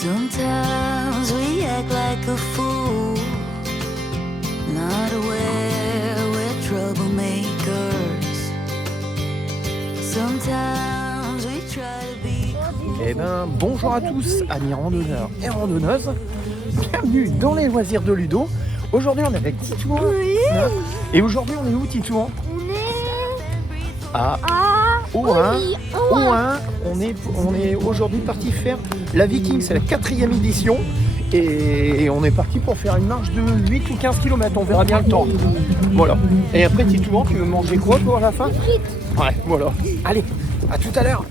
Sometimes we act like a fool, not aware we're troublemakers. Sometimes we try to be cool. Eh ben, bonjour à tous, amis randonneurs et randonneuses. Bienvenue dans les loisirs de Ludo. Aujourd'hui, on est avec Titouan. Oui. Et aujourd'hui, on est où, Titouan? On est À au O1. On est aujourd'hui parti faire la Viking, c'est la 4e édition. Et on est parti pour faire une marche de 8 ou 15 km, on verra bien le temps. Voilà. Et après, Titouan, tu veux manger quoi pour la fin? Ouais, voilà. Allez, à tout à l'heure.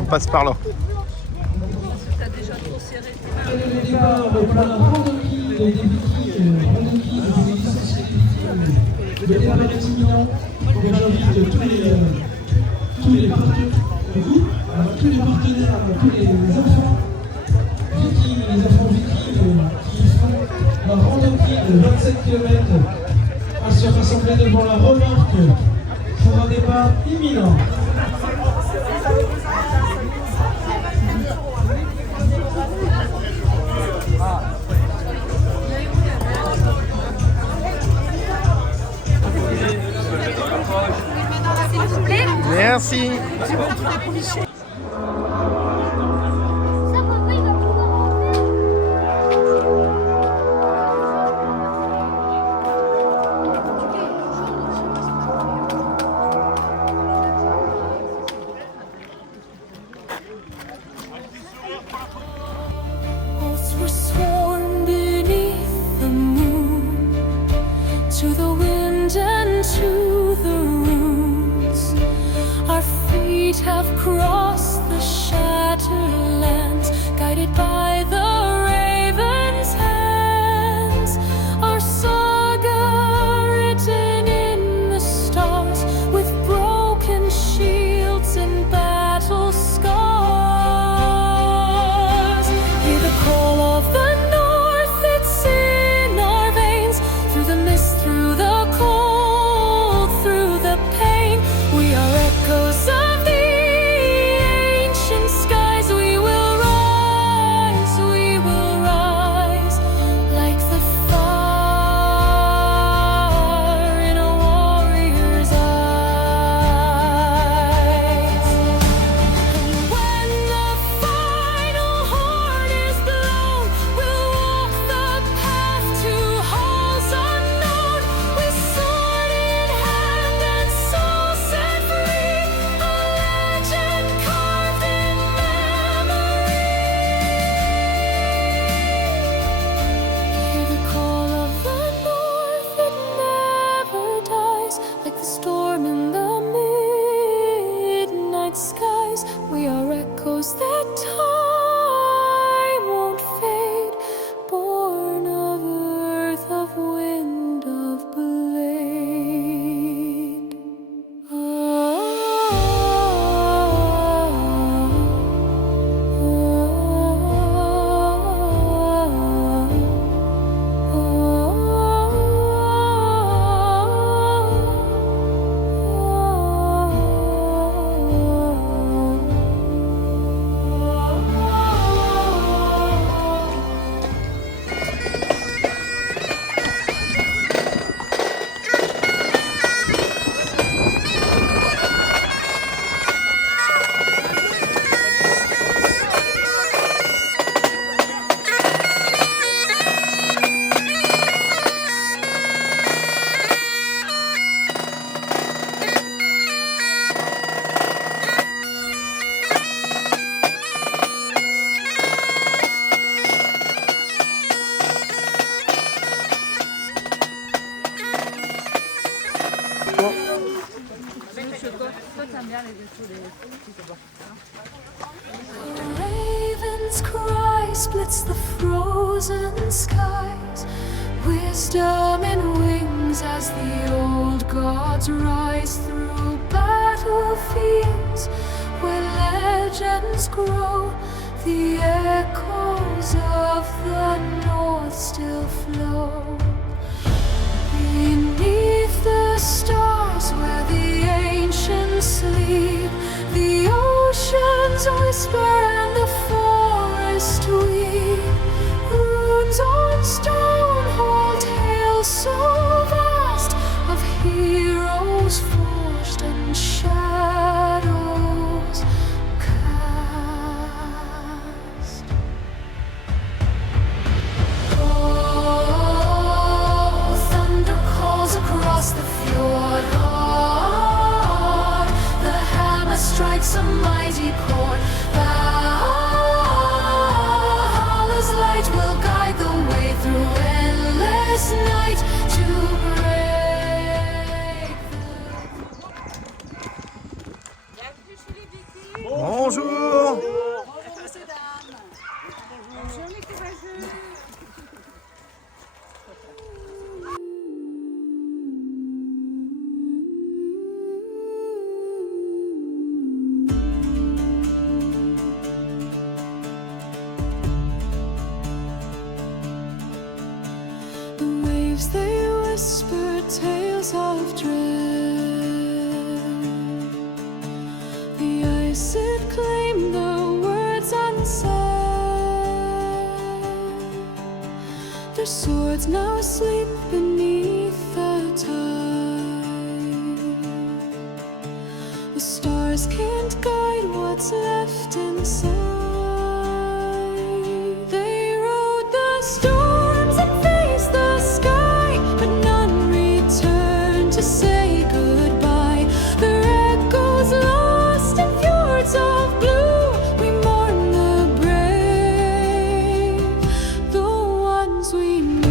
On passe par là. Le départ, le plan randonnée des le départ est imminent. Donc j'invite tous les partenaires, tous les enfants vikings qui font la randonnée de 27 km à se rassembler devant la remorque pour un départ imminent. Merci. We're sworn beneath the moon, to the wind and to the runes. Our feet have crossed the shattered lands, guided by the raven's hands. Our saga written in the stars, with broken shields and battle scars. Hear the call of the north, it's in our veins. Through the mist, through the cold, through the pain, we are echoes of the ancient skies. We will rise like the fire in a warrior's eyes. And when the final horn is blown, we'll walk the path to halls unknown, with sword in hand and soul set free, a legend carved in memory. Hear the call of the north, it never dies, like the storm in the midnight skies. We are echoes that time won't fade, born of earth, of wind, of blade. A raven's cry splits the frozen skies. wisdom in wings as the old gods rise through battlefields where legends grow. The echoes of the north still flow beneath the stars where the ancients sleep. The oceans whisper and the forest weep. Runes on stone hold tales so vast of heroes forged and shadows cast. Oh, thunder calls across the fjord. Oh, the hammer strikes a mighty chord. Valhalla's light will guide the way through endless night to break Bonjour. the waves. They whisper tales of dread. The ice it claimed the words unsaid. Their swords now sleep beneath the tide. The stars can't guide what's left inside. They rode the storms and faced the sky, but none returned to say goodbye. Their echoes lost in fjords of blue. We mourn the brave, the ones we knew.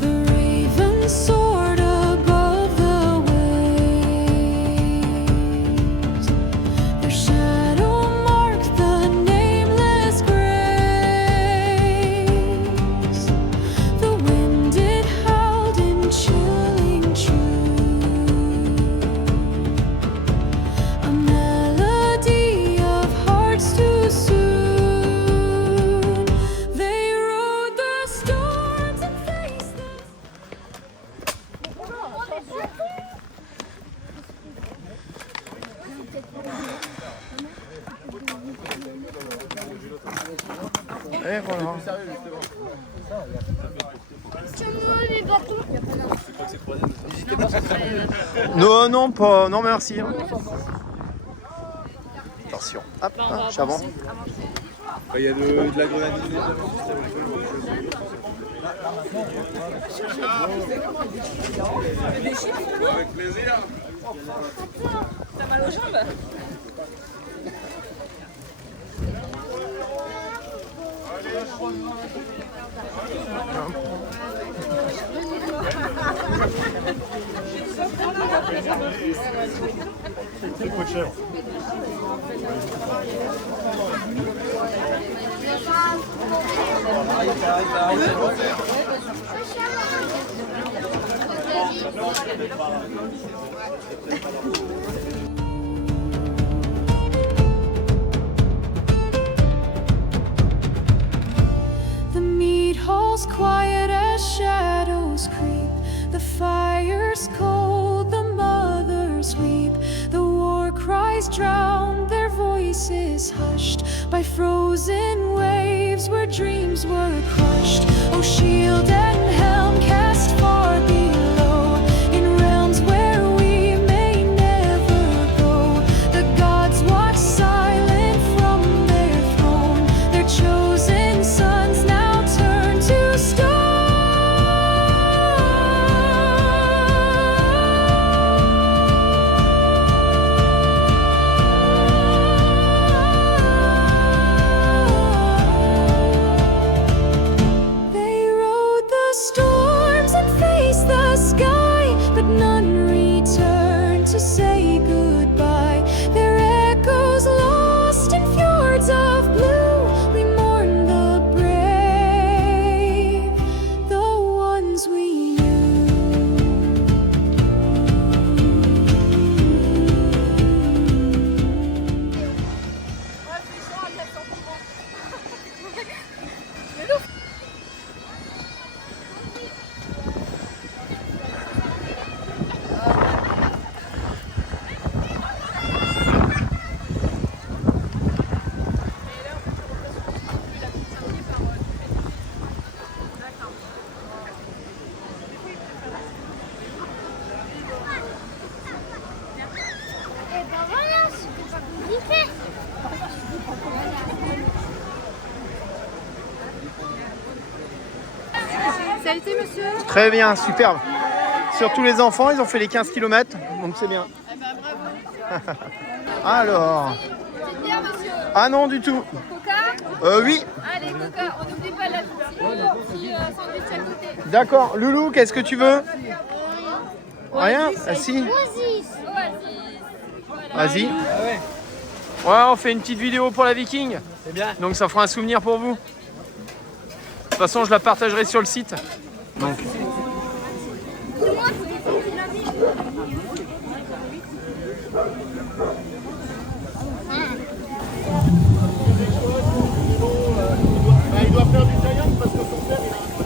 The raven soared above the waves. Their shadow marked the nameless graves. The wind it howled in chilling truth, a melody of hearts too soon. They rode the storms and faced the Et voilà. Non, non, pas. Non, merci. Attention. Hop, j'avance. Il y a de la grenadine. Avec plaisir. T'as mal aux jambes? The meat hall's quiet as shadows creep. The fire's cold, the mothers weep. The war cries drown, their voices hushed by frozen waves where dreams were crushed. Oh, shield and helm cast far below, in realms where we may never go. The gods watch silent from their throne. Their chosen sons now turn to stone. They rode the storm. Égalité, monsieur? Très bien, superbe. Surtout les enfants, ils ont fait les 15 km, donc c'est bien. Alors. Bien, monsieur. Ah non, du tout. Coca? Oui. Allez, Coca, on n'oublie pas la petit sandwich à côté. D'accord. Loulou, qu'est-ce que tu veux? Rien? Ah si. Vas-y. Ouais, on fait une petite vidéo pour la Viking. C'est bien. Donc ça fera un souvenir pour vous. De toute façon, je la partagerai sur le site. Donc. Il doit faire du giant parce que son père il a un peu.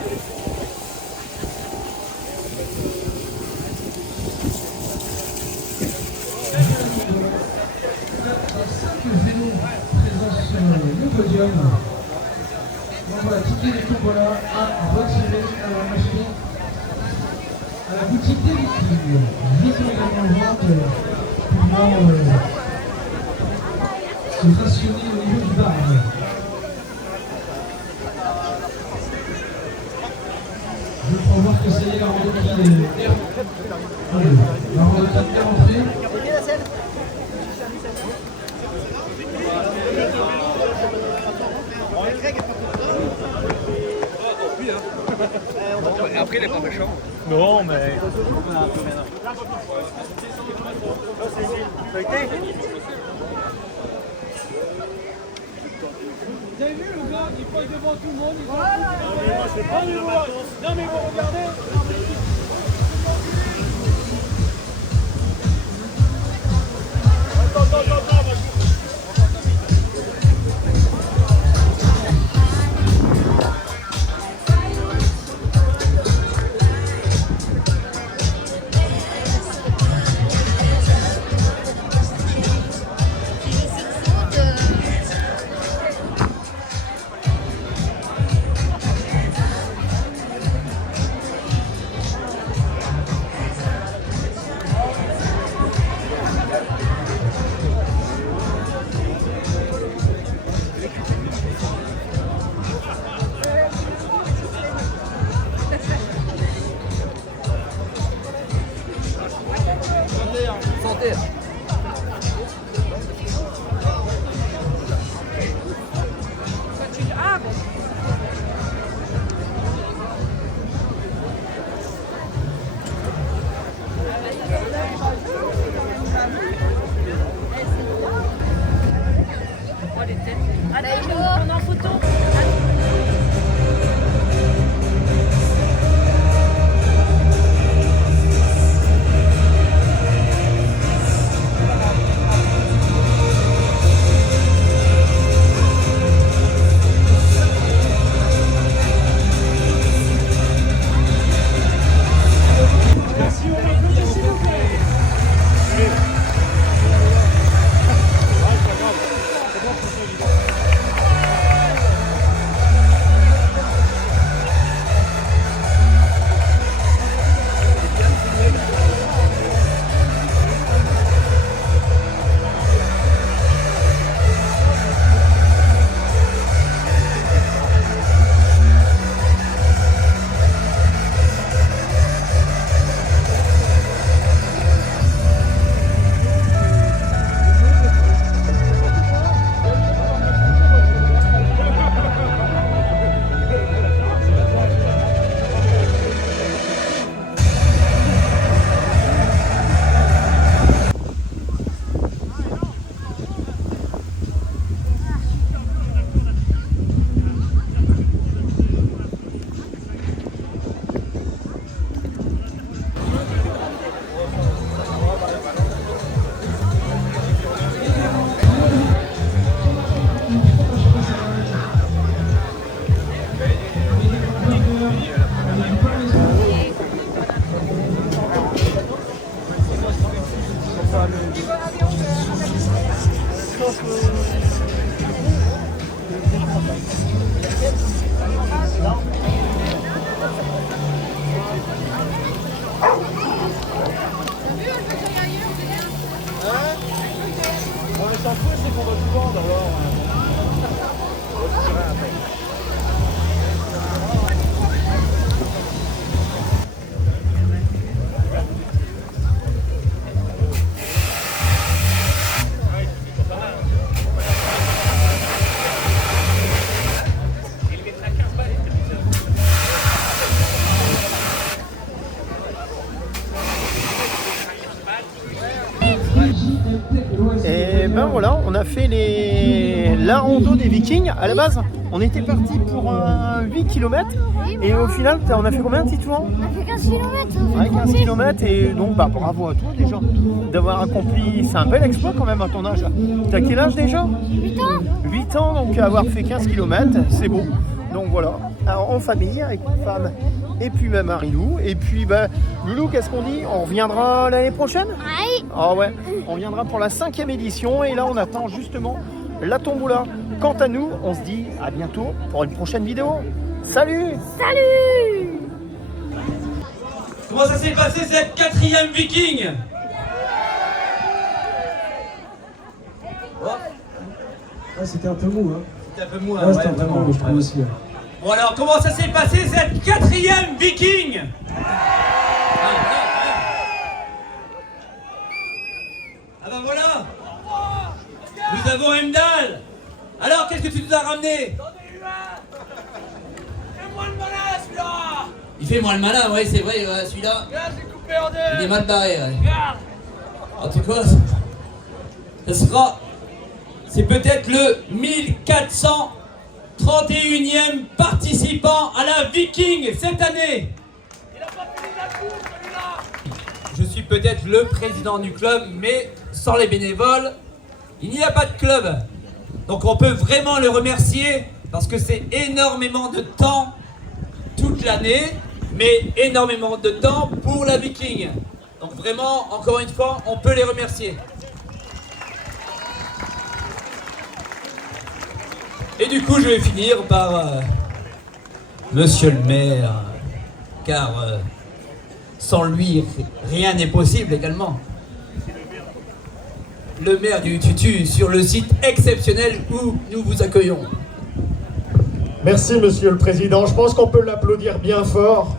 Vélos présents sur le podium. Donc voilà, ticket de tombola à retirer à la machine à la boutique des Vikings. Vikings également en vente pouvant se rationner au niveau du bar. Je crois voir que ça y est, la randonnée est rentrée. Après, il est pas méchant. Non, mais. Vous avez vu le gars, il passe devant tout le monde, il moi je sais pas de voir. Non mais vous regardez. On en photo. Et ben voilà, on a fait la rando des Vikings. À la base, on était parti pour 8 km. Et au final, on a fait combien de petits tours? On a fait 15 km. Ouais, 15 km. Et donc, bah, bravo à toi déjà d'avoir accompli. C'est un bel exploit quand même à ton âge. T'as quel âge déjà? 8 ans. 8 ans, donc avoir fait 15 km, c'est beau. Donc voilà, alors, en famille avec une femme et puis ma Marilou. Et puis bah, Loulou, qu'est-ce qu'on dit? On reviendra l'année prochaine? Aïe. Ah ouais, on reviendra pour la 5e édition et là on attend justement la tombola. Quant à nous, on se dit à bientôt pour une prochaine vidéo. Salut! Salut. Comment ça s'est passé cette 4e Viking? C'était un peu mou, hein. C'était un peu mou, Ouais, c'était un peu mou, je trouve aussi. Bon alors, comment ça s'est passé cette 4e Viking? Ah bah voilà. Nous avons Emdal. Alors, qu'est-ce que tu nous as ramené? Il fait moins le malin, ouais, c'est vrai, celui-là. Il est mal barré, ouais. En tout cas, c'est peut-être le 1431e participant à la Viking cette année. Je suis peut-être le président du club, mais sans les bénévoles, il n'y a pas de club. Donc on peut vraiment le remercier parce que c'est énormément de temps toute l'année, mais énormément de temps pour la Viking. Donc vraiment, encore une fois, on peut les remercier. Et du coup, je vais finir par Monsieur le maire, car sans lui, rien n'est possible également. Le maire du Tutu sur le site exceptionnel où nous vous accueillons. Merci, Monsieur le Président. Je pense qu'on peut l'applaudir bien fort.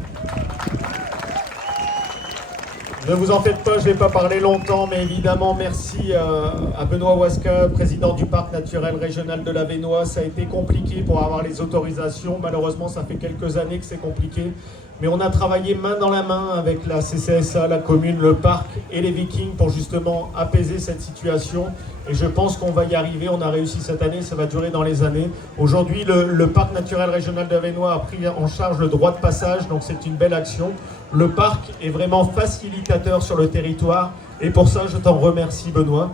Ne vous en faites pas, je ne vais pas parler longtemps, mais évidemment, merci à Benoît Waska, président du Parc naturel régional de l'Avesnois. Ça a été compliqué pour avoir les autorisations. Malheureusement, ça fait quelques années que c'est compliqué. Mais on a travaillé main dans la main avec la CCSA, la commune, le parc et les Vikings pour justement apaiser cette situation. Et je pense qu'on va y arriver. On a réussi cette année, ça va durer dans les années. Aujourd'hui, le Parc naturel régional de l'Avesnois a pris en charge le droit de passage, donc c'est une belle action. Le parc est vraiment facilitateur sur le territoire et pour ça, je t'en remercie, Benoît.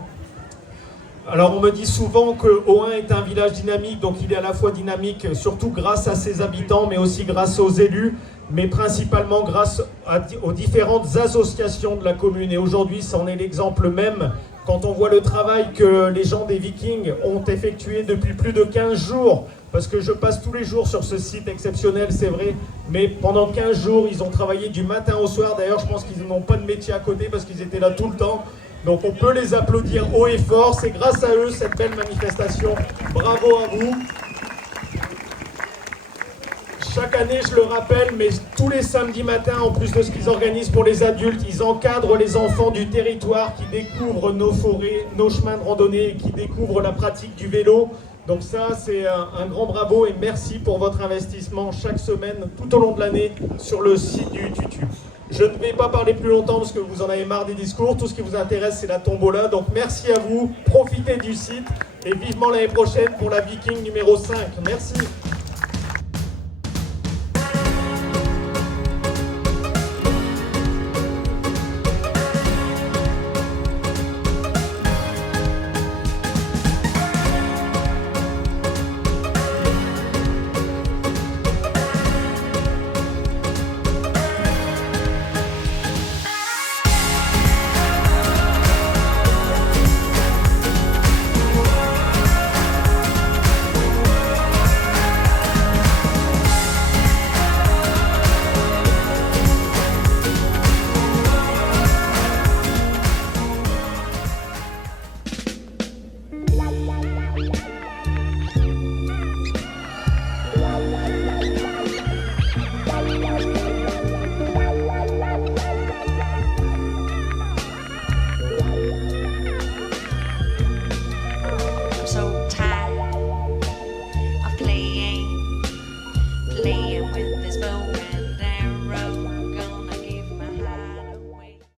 Alors on me dit souvent que Ohain est un village dynamique, donc il est à la fois dynamique, surtout grâce à ses habitants, mais aussi grâce aux élus, mais principalement grâce aux différentes associations de la commune. Et aujourd'hui, c'en est l'exemple même, quand on voit le travail que les gens des Vikings ont effectué depuis plus de 15 jours, parce que je passe tous les jours sur ce site exceptionnel, c'est vrai, mais pendant 15 jours, ils ont travaillé du matin au soir. D'ailleurs, je pense qu'ils n'ont pas de métier à côté, parce qu'ils étaient là tout le temps. Donc on peut les applaudir haut et fort, c'est grâce à eux cette belle manifestation. Bravo à vous. Chaque année, je le rappelle, mais tous les samedis matins, en plus de ce qu'ils organisent pour les adultes, ils encadrent les enfants du territoire qui découvrent nos forêts, nos chemins de randonnée, qui découvrent la pratique du vélo. Donc ça, c'est un grand bravo et merci pour votre investissement chaque semaine, tout au long de l'année, sur le site du Tutu. Je ne vais pas parler plus longtemps parce que vous en avez marre des discours. Tout ce qui vous intéresse, c'est la tombola. Donc merci à vous, profitez du site et vivement l'année prochaine pour la Viking numéro 5. Merci.